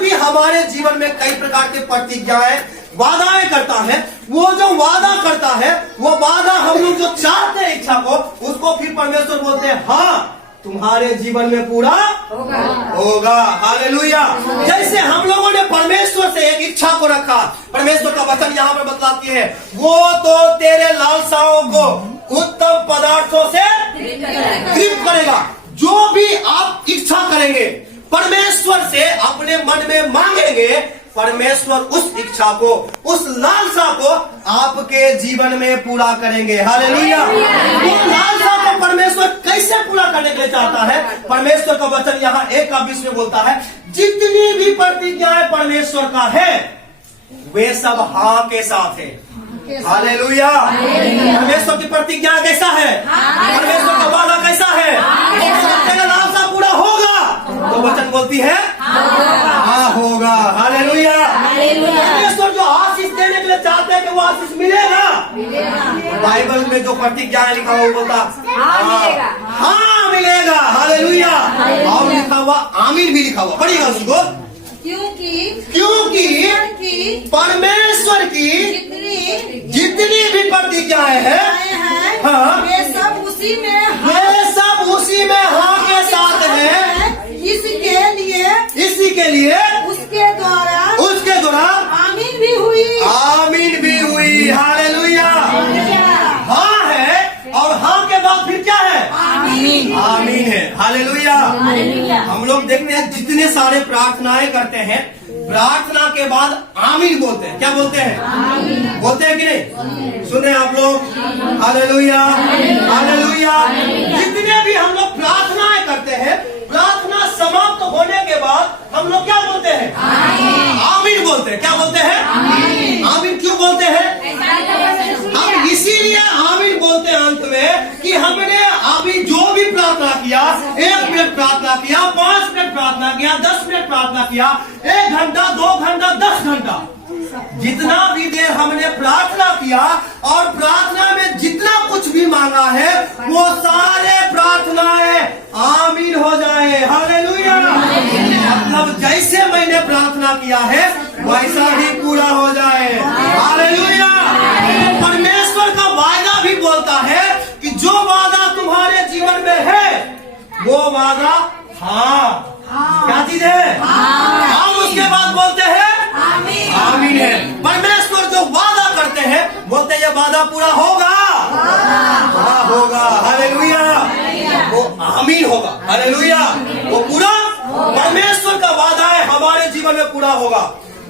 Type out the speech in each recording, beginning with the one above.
भी हमारे जीवन में कई प्रकार के प्रतिज्ञाएं वादाएं करता है। वो जो वादा करता है, वो वादा हम लोग जो चाहते हैं इच्छा को, उसको फिर परमेश्वर बोलते हैं हाँ तुम्हारे जीवन में पूरा होगा। हालेलुया। जैसे हम लोगों ने परमेश्वर से एक इच्छा को रखा, परमेश्वर का वचन यहाँ पर बतलाती है, वो तो तेरे लालसाओं को उत्तम पदार्थों से तृप्त करेगा। जो भी आप इच्छा करेंगे, परमेश्वर से अपने मन में मांगेंगे, परमेश्वर उस इच्छा को, उस लालसा को आपके जीवन में पूरा करेंगे। हालेलुया। वो लालसा को परमेश्वर कैसे पूरा करने के लिए चाहता है? परमेश्वर का वचन यहाँ 1:20 में बोलता है, जितनी भी प्रतिज्ञाएं परमेश्वर का है वे सब हाँ के साथ है। हालेलुया। परमेश्वर की प्रतिज्ञा कैसा है? परमेश्वर का वादा कैसा है? तेरा लालसा पूरा होगा तो वचन बोलती है हाँ होगा। हालेलुया। परमेश्वर जो आशीष देने के लिए चाहते हैं कि वो आशीष मिलेगा। बाइबल में जो प्रतिज्ञा लिखा हुआ बोलता हाँ मिलेगा। हालेलुया। और लिखा हुआ आमीन भी लिखा हुआ, पढ़िएगा उसको। क्योंकि परमेश्वर की जितनी भी प्रतिज्ञाएं हैं, हाँ, वे सब उसी में हाँ के साथ है। इसी के लिए उसके द्वारा आमीन भी हुई। हालेलुया। हाँ है और हाँ के बाद फिर क्या है? आमीन है। हालेलुया। हम लोग देखते हैं जितने सारे प्रार्थनाएं करते हैं, प्रार्थना के बाद आमीन बोलते हैं। क्या बोलते हैं? बोलते हैं कि नहीं? सुन रहे हैं आप लोग? हालेलुया। हालेलुया। जितने भी हम लोग प्रार्थनाएं करते हैं, प्रार्थना समाप्त होने के बाद हम लोग क्या बोलते हैं? आमीन बोलते हैं। क्या बोलते हैं? आमीन क्यों बोलते हैं? हम इसीलिए आमीन बोलते हैं अंत में कि हमने अभी जो भी प्रार्थना किया, 1 मिनट प्रार्थना किया, 5 मिनट प्रार्थना किया, 10 मिनट प्रार्थना किया, 1 घंटा, 2 घंटा, 10 घंटा, जितना भी देर हमने प्रार्थना किया और प्रार्थना में जितना कुछ भी मांगा है, वो सारे प्रार्थनाएं आमीन हो जाए। हालेलुया। मतलब जैसे मैंने प्रार्थना किया है वैसा ही पूरा हो जाए। हालेलुया। परमेश्वर का वादा भी बोलता है कि जो वादा तुम्हारे जीवन में है वो वादा हाँ क्या चीज है? हम उसके बाद बोलते हैं आमीन है। परमेश्वर जो वादा करते हैं बोलते हैं ये वादा पूरा होगा। हाँ होगा। हालेलुया। वो आमीन होगा। हालेलुया। वो पूरा परमेश्वर का वादा है हमारे जीवन में पूरा होगा।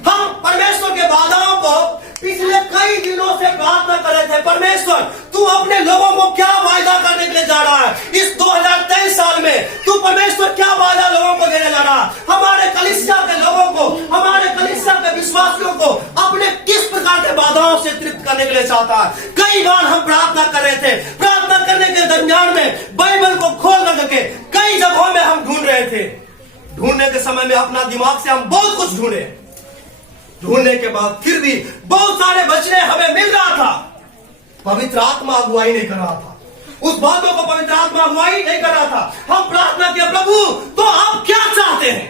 हम परमेश्वर के वादाओं को पिछले कई दिनों से प्रार्थना कर रहे थे, परमेश्वर तू अपने लोगों को क्या वायदा करने के लिए जा रहा है इस 2023 साल में? तू परमेश्वर क्या वायदा लोगों को देने जा रहा है? हमारे कलीसिया के लोगों को, हमारे कलीसिया के विश्वासियों को अपने किस प्रकार के वादाओं से तृप्त करने के लिए चाहता है? कई बार हम प्रार्थना कर रहे थे, प्रार्थना करने के दरमियान में बाइबल को खोल करके कई जगहों में हम ढूंढ रहे थे। ढूंढने के समय में अपना दिमाग से हम बहुत कुछ ढूंढने के बाद फिर भी बहुत सारे वचन हमें मिल रहा था, पवित्र आत्मा अगुवाई नहीं कर रहा था। उस बातों को पवित्र आत्मा अगुवाई नहीं कर रहा था। हम प्रार्थना किया, प्रभु तो आप क्या चाहते हैं?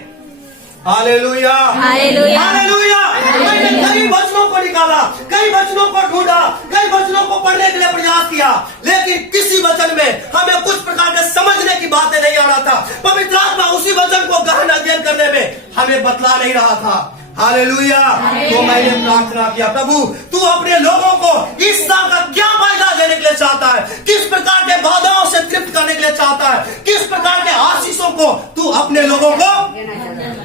हालेलुया। हालेलुया। मैंने कई वचनों को निकाला, कई वचनों को ढूंढा, कई वचनों को पढ़ने के लिए प्रयास किया, लेकिन किसी वचन में हमें कुछ प्रकार के समझने की बातें नहीं आ रहा था। पवित्र आत्मा उसी वचन को गहन अध्ययन करने में हमें बतला नहीं रहा था। हालेलुया। तो मैंने प्रार्थना किया, प्रभु तू अपने लोगों को इस साल का क्या वायदा देने के लिए चाहता है? किस प्रकार के वादाओं से तृप्त करने के लिए चाहता है? किस प्रकार के आशीषों को तू अपने लोगों को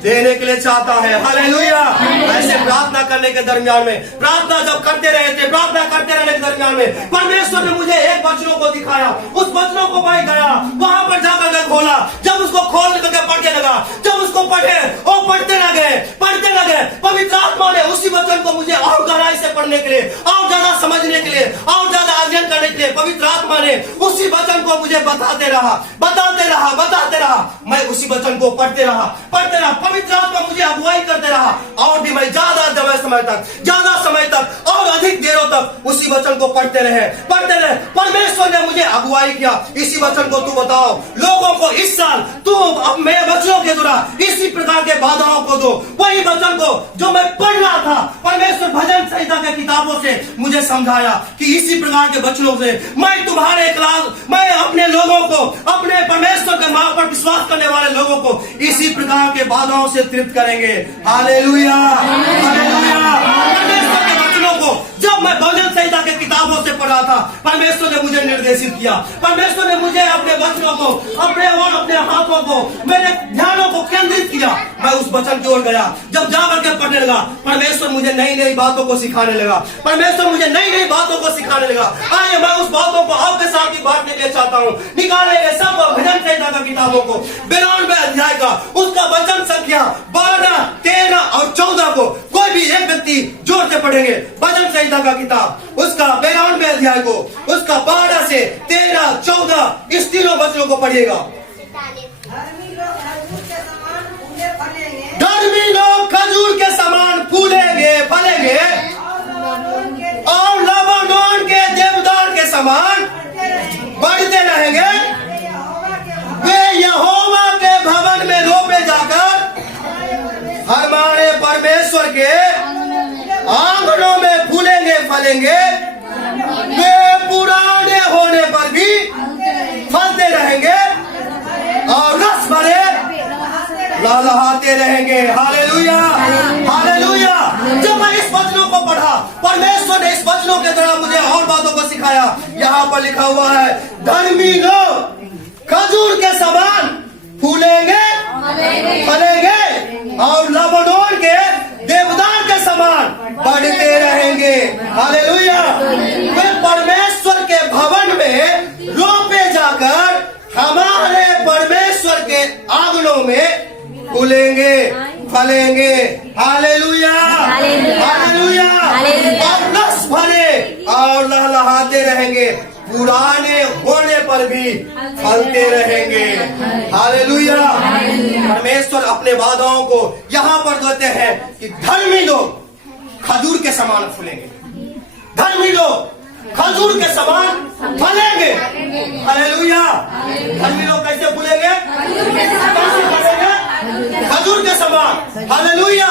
देने के लिए चाहता है? हालेलुया। ऐसे प्रार्थना करने के दरमियान में, प्रार्थना जब करते रहे थे, प्रार्थना करते रहने के दरमियान में परमेश्वर ने मुझे एक वचनों को दिखाया। उस वचनों को मैं गया, वहां पर जाकर के खोला। जब उसको खोल करके पढ़ने लगा, जब उसको पढ़े और पढ़ते लगे, पवित्र आत्मा ने उसी वचन को मुझे और गहराई से पढ़ने के लिए, और ज्यादा समझने के लिए, और ज्यादा अध्ययन करने के लिए पवित्र आत्मा ने उसी वचन को मुझे बताते रहा। मैं उसी वचन को पढ़ते रहा। पवित्र आत्मा मुझे अगुवाई करते रहा और भी मैं ज्यादा समय तक और अधिक देरों तक उसी वचन को पढ़ते रहे। परमेश्वर ने मुझे अगुवाई किया, इसी वचन को तू बताओ लोगों को इस साल, तू अब मेरे बच्चों के द्वारा इसी प्रकार के बाधाओं को दो। वही वचन को जो मैं पढ़ रहा था, परमेश्वर भजन संहिता के किताबों से मुझे समझाया कि इसी प्रकार के वचनों से मैं अपने लोगों को, अपने परमेश्वर के मार्ग पर विश्वास करने वाले लोगों को इसी प्रकार के बाधाओं से तृप्त करेंगे। Hallelujah, hallelujah. परमेश्वर के वचनों को जब मैं भजन संहिता के किताबों से पढ़ा था, परमेश्वर ने मुझे निर्देशित किया। परमेश्वर ने मुझे अपने वचनों को, अपने हाथों को, मेरे ध्यानों को केंद्रित किया। मैं उस वचन की ओर गया। जब जाकर के पढ़ने लगा, परमेश्वर मुझे नई नई बातों को सिखाने लगा। परमेश्वर मुझे नई नई बातों को सिखाने लगा। आइए मैं उस बातों को आपके साथ ही बांटने के लिए चाहता हूँ। निकालेंगे सब भजन संहिता का किताबों को, 92वें अध्याय का उसका वचन संख्या 12, 13 और 14 को कोई भी एक व्यक्ति जोर से पढ़ेंगे। भजन संहिता का किताब उसका 92वें अध्याय को उसका 12 से 13, 14 इस तीनों वचनों को पढ़िएगा। धर्मी लोग खजूर के समान फूलेंगे, फलेंगे और लबानोन के देवदार के समान बढ़ते रहेंगे। वे यहोवा के भवन में रोपे जाकर हमारे परमेश्वर के आंगनों में फूलेंगे, फलेंगे। वे पुराने होने पर भी फलते रहेंगे और रस भरे लहलहाते रहेंगे। Hallelujah, hallelujah. जब मैं इस वचनों को पढ़ा, परमेश्वर ने इस वचनों के द्वारा मुझे और बातों को सिखाया। यहाँ पर लिखा हुआ है, धर्मी लोग खजूर के समान फूलेंगे, फलेंगे और लबानोन के देवदार के समान बढ़ते रहेंगे। हालेलुया। वे परमेश्वर के भवन में रोपे जाकर हमारे परमेश्वर के आंगनों में फूलेंगे, फलेंगे। Hallelujah, hallelujah. और रस भरे और लहलहाते रहेंगे, पुराने होने पर भी फलते रहेंगे। हालेलुया। परमेश्वर अपने वादाओं को यहाँ पर देते हैं कि धर्मी लोग खजूर के समान फूलेंगे, धर्मी लोग खजूर के समान फलेंगे। हालेलुया। धर्मी लोग कैसे फूलेंगे? खजूर के समान। हालेलुया।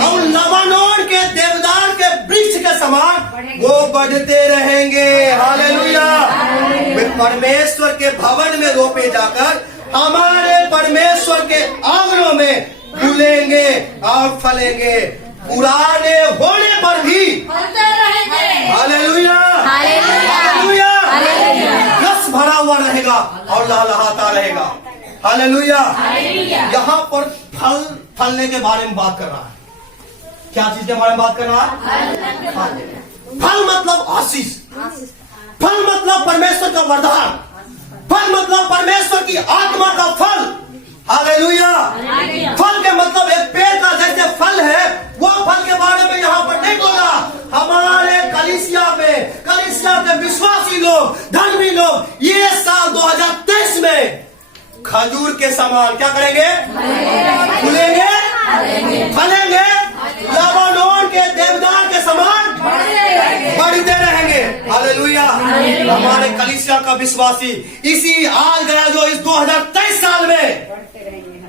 और लबानोन के देवदार के वृक्ष के समान वो बढ़ते रहेंगे। हालेलुया। वे परमेश्वर के भवन में रोपे जाकर हमारे परमेश्वर के आंगनों में फूलेंगे और फलेंगे, पुराने होने पर भी फलते रहेंगे। Hallelujah, hallelujah. रस भरा हुआ रहेगा और लहलहाता रहेगा। हालेलुया। यहाँ पर फलने के बारे में बात कर रहा है। क्या चीज के बारे में बात कर रहा है? फल मतलब आशीष, फल मतलब परमेश्वर का वरदान, फल मतलब परमेश्वर की आत्मा का फल। हालेलुया। फल के मतलब एक पेड़ का जैसे फल है, वो फल के बारे में यहाँ पर नहीं बोला। हमारे कलीसिया के विश्वासी लोग, धर्मी लोग ये साल 2023 में खजूर के समान क्या करेंगे? फूलेंगे, फलेंगे, लबानोन के देवदार के समान बढ़ते रहेंगे। हालेलुया। हमारे कलीसिया का विश्वासी इसी आज गया जो इस 2023 साल में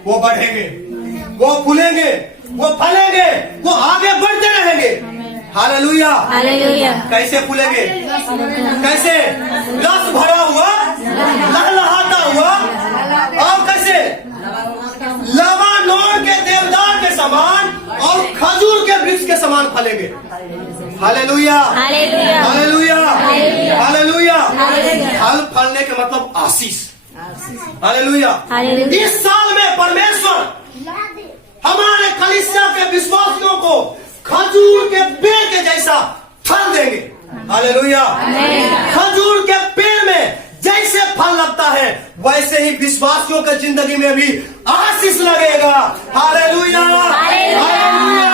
वो बढ़ेंगे, वो फूलेंगे, वो फलेंगे, वो आगे बढ़ते रहेंगे। Hallelujah, hallelujah. कैसे फूलेंगे? कैसे? रस भरा हुआ, लहलहाता हुआ, और कैसे? लबानोन के देवदार के समान और खजूर के वृक्ष के समान फलेंगे। Hallelujah, hallelujah, hallelujah, hallelujah. फल फलने के मतलब आशीष। हालेलुया। इस साल में परमेश्वर हमारे कलीसिया के विश्वासियों को खजूर के पेड़ के जैसा फल देंगे। हालेलुया। खजूर के पेड़ में जैसे फल लगता है वैसे ही विश्वासियों के जिंदगी में भी आशीष लगेगा। Hallelujah, hallelujah.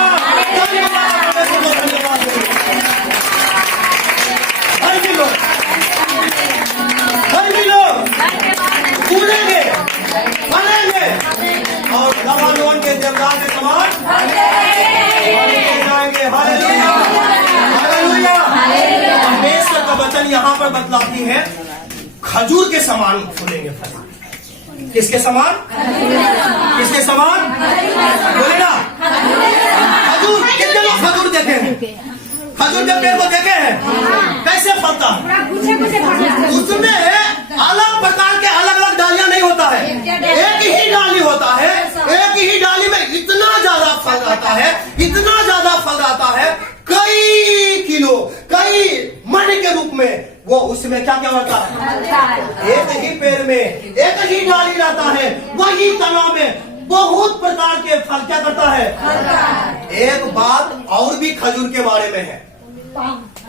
फूलेंगे, फलेंगे और लबानोन के देवदार के समान जाएंगे। Hallelujah, hallelujah. परमेश्वर वचन यहाँ पर बतलाती है खजूर के समान फूलेंगे फल। किसके समान? किसके समान? बोले ना, खजूर। कितने लोग खजूर देखे हैं? खजूर के पेड़ को देखे हैं कैसे फलता है? उसमें अलग प्रकार के अलग अलग डालियां नहीं होता है, एक ही डाली होता है। एक ही डाली में इतना ज्यादा फल आता है, इतना ज्यादा फल आता है, कई किलो, कई मन के रूप में वो उसमें क्या क्या होता है? एक ही पेड़ में एक ही डाली रहता है, वही तना में बहुत प्रकार के फल क्या करता है? एक बात और भी खजूर के बारे में है।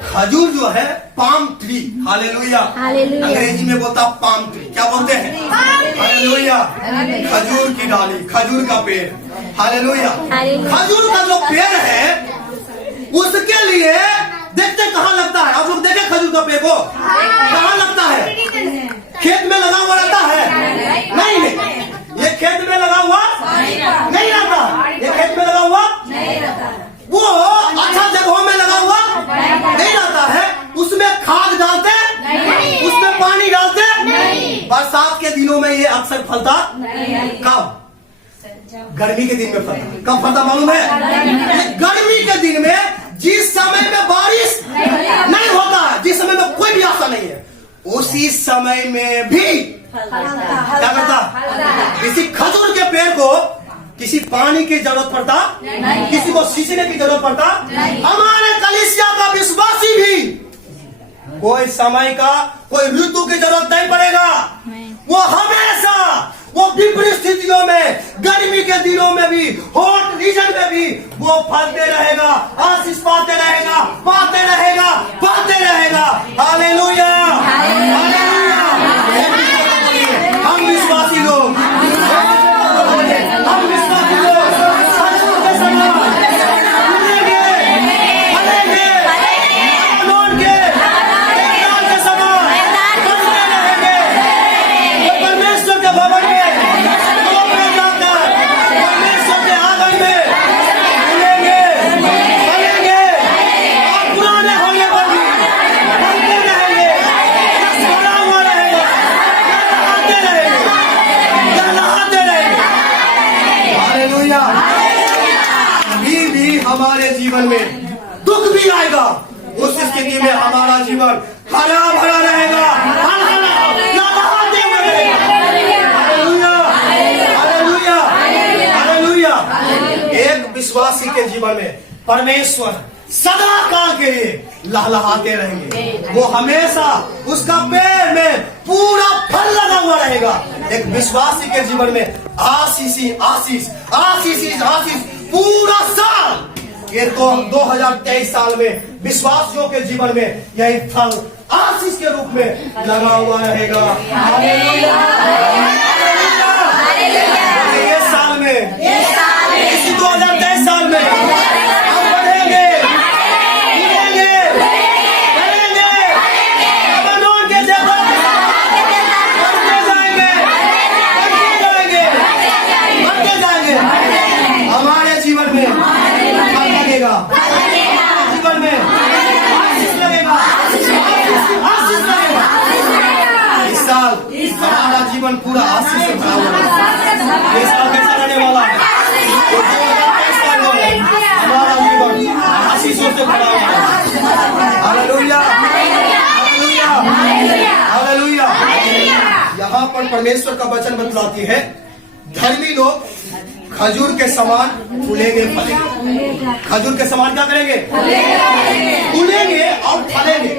खजूर जो है पाम ट्री, हालेलुया, अंग्रेजी में बोलता पाम ट्री, क्या बोलते हैं? हालेलुया, खजूर की डाली, खजूर का पेड़, हालेलुया। खजूर का जो पेड़ है उसके लिए देखते कहाँ लगता है? आप लोग देखे खजूर का पेड़ को कहाँ लगता है? खेत में लगा हुआ रहता है? नहीं, ये खेत में लगा हुआ नहीं रहता। ये खेत में लगा हुआ वो अच्छा जगहों में लगा हुआ नहीं रहता है। उसमें खाद डालते, उसमें पानी डालते। बरसात के दिनों में ये अक्सर फलता कब? गर्मी के दिन में फलता। कब फलता मालूम है? गर्मी के दिन में, जिस समय में बारिश नहीं होता है, जिस समय में कोई भी आशा नहीं है, उसी समय में भी क्या करता? किसी खजूर के पेड़ को किसी पानी की जरूरत पड़ता, किसी को सींचने की जरूरत पड़ता। हमारे कलीसिया का विश्वासी भी कोई समय का, कोई ऋतु की जरूरत नहीं पड़ेगा। वो हमेशा वो विपरीत स्थितियों में, गर्मी के दिनों में भी, हॉट रीजन में भी वो फलते रहेगा, आशीष पाते रहेगा, पाते रहेगा, पाते रहेगा। Hallelujah, hallelujah. हम विश्वासी लोग, हम विश्वासी लोग खजूर के समान फूलेंगे, फलेंगे, लौट के मैदान के समान फलते रहेंगे। तो परमेश्वर के भवन में जाकर परमेश्वर के आंगन में फूलेंगे, फलेंगे और पुराने होने पर भी फलते रहेंगे, भरा हुआ रहेगा, लहराते रहेंगे, लहराते रहेंगे। हालेलुया। अभी भी हमारे जीवन में दुख भी आएगा, उस स्थिति में हमारा जीवन हरा भरा रहेगा, लहराते हुए रहेगा। Hallelujah, hallelujah, hallelujah. एक विश्वासी के जीवन में परमेश्वर सदा काल के लिए लहलहाते रहेंगे। वो हमेशा उसका पेड़ में पूरा फल लगा हुआ रहेगा। एक विश्वासी के जीवन में आशीष ही आशीष, आशीष ही आशीष पूरा साल। ये तो 2023 साल में विश्वासियों के जीवन में यही फल आशीष के रूप में लगा हुआ रहेगा। Hallelujah, hallelujah. ये साल में, इसी 2023 साल में हम बढ़ेंगे, बढ़ेंगे, बढ़ेंगे, बनों के जगह बढ़ते जाएंगे, बढ़ते जाएंगे, बढ़ते जाएंगे। हमारे जीवन में फल लगेगा, जीवन में आशीष लगेगा, आशीष लगेगा। इस साल हमारा जीवन पूरा आशीष से भरा हुआ है। ये साल कैसा रहने वाला है? हमारा जीवन आशीषों से भरा हुआ है। Hallelujah, hallelujah, hallelujah. यहाँ पर परमेश्वर का वचन बतलाती है धर्मी लोग खजूर के समान फूलेंगे, फलेंगे। खजूर के समान क्या करेंगे? फूलेंगे और फलेंगे।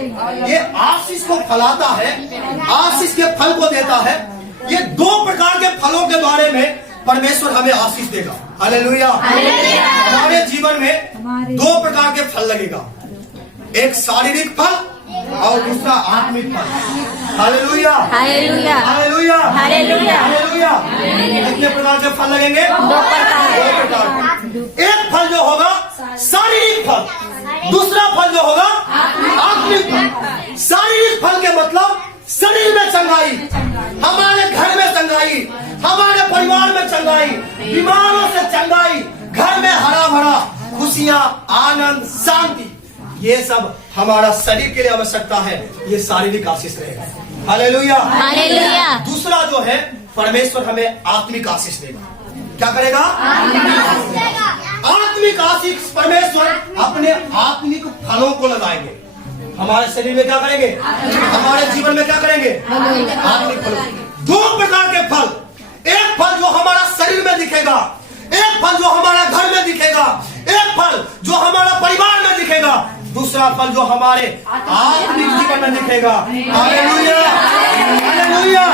ये आशीष को फलाता है, आशीष के फल को देता है। ये दो प्रकार के फलों के बारे में परमेश्वर हमें आशीष देगा। हालेलुया। हमारे जीवन में दो प्रकार के फल लगेगा, एक शारीरिक फल और दूसरा आत्मिक फल। Hallelujah, hallelujah, hallelujah, hallelujah, hallelujah. कितने प्रकार के फल लगेंगे? दो प्रकार। एक फल जो होगा शारीरिक फल, दूसरा फल जो होगा आत्मिक फल। शारीरिक फल के मतलब शरीर में चंगाई, हमारे घर में चंगाई, हमारे परिवार में चंगाई, बीमारों से चंगाई, घर में हरा भरा खुशियां, आनंद, शांति। ये सब हमारा शरीर के लिए आवश्यकता है, ये शारीरिक आशीष रहेगा। हालेलुया। हालेलुया। दूसरा जो है, परमेश्वर हमें आत्मिक आशीष देगा। क्या करेगा? आत्मिक आशीष परमेश्वर अपने आत्मिक फलों को लगाएंगे। हमारे शरीर में क्या करेंगे? हमारे जीवन में क्या करेंगे? आत्मिक फल। दो प्रकार के फल, एक फल जो हमारा शरीर में दिखेगा, एक फल जो हमारा घर में दिखेगा, एक फल जो हमारा परिवार में दिखेगा, दूसरा फल जो हमारे आत्मिक जीवन में दिखेगा। Hallelujah, hallelujah.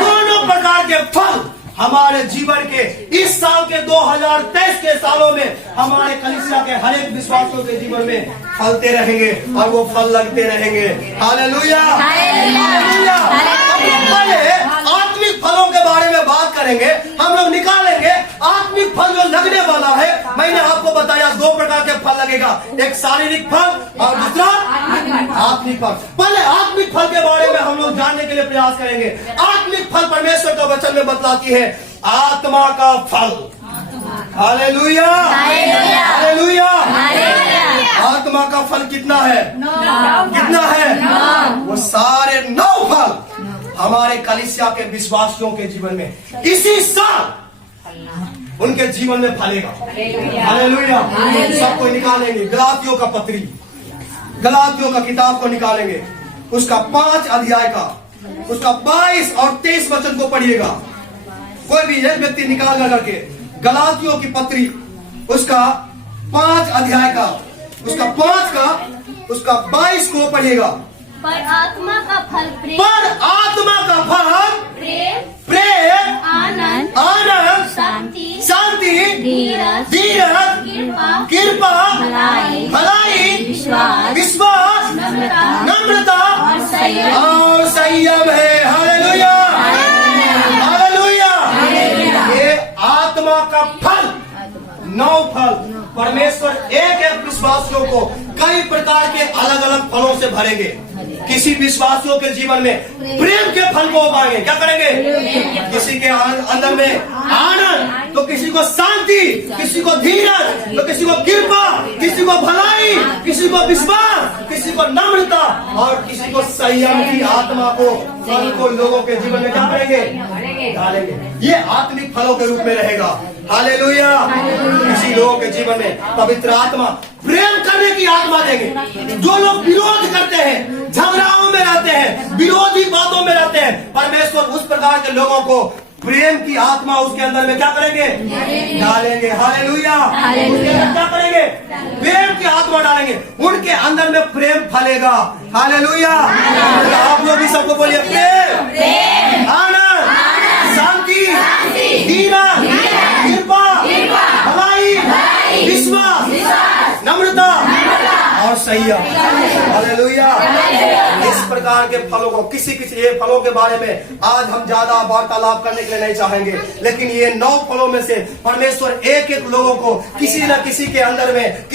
दोनों प्रकार के फल हमारे जीवन के इस साल के 2023 के सालों में हमारे कलीसिया के हर एक विश्वासियों के जीवन में फलते रहेंगे और वो फल लगते रहेंगे। Hallelujah, hallelujah. पहले आत्मिक फलों के बारे में बात करेंगे, हम लोग निकालेंगे आत्मिक फल जो लगने वाला है। मैंने आपको बताया दो प्रकार के फल लगेगा, एक शारीरिक फल और दूसरा आत्मिक फल। पहले आत्मिक फल के बारे में हम लोग जानने के लिए प्रयास करेंगे। आत्मिक फल परमेश्वर का वचन में बतलाती है आत्मा का फल। Hallelujah, hallelujah. आत्मा का फल कितना है? कितना है? वो सारे 9 फल हमारे कलीसिया के विश्वासियों के जीवन में इसी साल उनके जीवन में फलेगा। हालेलुया। सबको निकालेंगे। गलातियों का पत्री, गलातियों का किताब को निकालेंगे, उसका 5 अध्याय का उसका 22 और 23 वचन को पढ़िएगा। कोई भी एक व्यक्ति निकाल करके गलातियों की पत्री उसका 5 अध्याय का उसका 5 का उसका 22 को पढ़िएगा। पर आत्मा का फल प्रेम, पर आत्मा का फल प्रेम, प्रेम, आनंद, आनंद, शांति, शांति, धीरज, धीरज, कृपा, कृपा, भलाई, भलाई, विश्वास, विश्वास, नम्रता, नम्रता और संयम, और संयम है। Hallelujah, hallelujah. ये आत्मा का फल, 9 फल परमेश्वर एक एक विश्वासियों को कई प्रकार के अलग अलग फलों से भरेंगे। किसी विश्वासियों के जीवन में प्रेम के फल को उगाएंगे। क्या करेंगे? किसी के अंदर में आनंद, तो किसी को शांति, किसी को धीरज, तो किसी को कृपा, किसी को भलाई, किसी को विश्वास, किसी को नम्रता और किसी को संयम की आत्मा को फल को लोगों के जीवन में क्या करेंगे? डालेंगे। ये आत्मिक फलों के रूप में रहेगा। हालेलुया। किसी लोगों के जीवन में पवित्र आत्मा प्रेम करने की आत्मा देंगे। जो लोग विरोध करते हैं, झगड़ाओं में रहते हैं, विरोधी बातों में रहते हैं, परमेश्वर उस प्रकार के लोगों को प्रेम की आत्मा उसके अंदर में क्या करेंगे? डालेंगे। हालेलुया। उसके अंदर क्या करेंगे? प्रेम की आत्मा डालेंगे, उनके अंदर में प्रेम फलेगा। हालेलुया। आप लोग भी सबको बोलिए प्रेम, आनंद, शांति, धीरज, कृपा, भलाई, विश्वास, नम्रता और संयम। हालेलुया। इस प्रकार के फलों को किसी ये फलों के बारे में आज हम ज्यादा वार्तालाप करने के लिए नहीं चाहेंगे, लेकिन ये 9 फलों में से परमेश्वर एक एक लोगों को किसी न किसी के अंदर में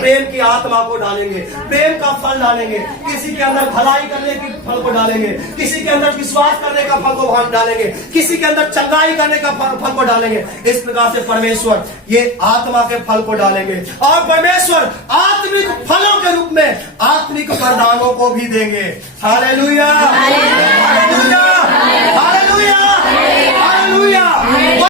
प्रेम की आत्मा को डालेंगे, प्रेम का फल डालेंगे, किसी के अंदर भलाई करने के फल को डालेंगे, किसी के अंदर विश्वास करने का फल को डालेंगे, किसी के अंदर चंगाई करने का फल को डालेंगे। इस प्रकार से परमेश्वर ये आत्मा के फल को डालेंगे और परमेश्वर आत्मिक फलों के रूप में आत्मिक वरदानों को भी देंगे। Hallelujah, hallelujah.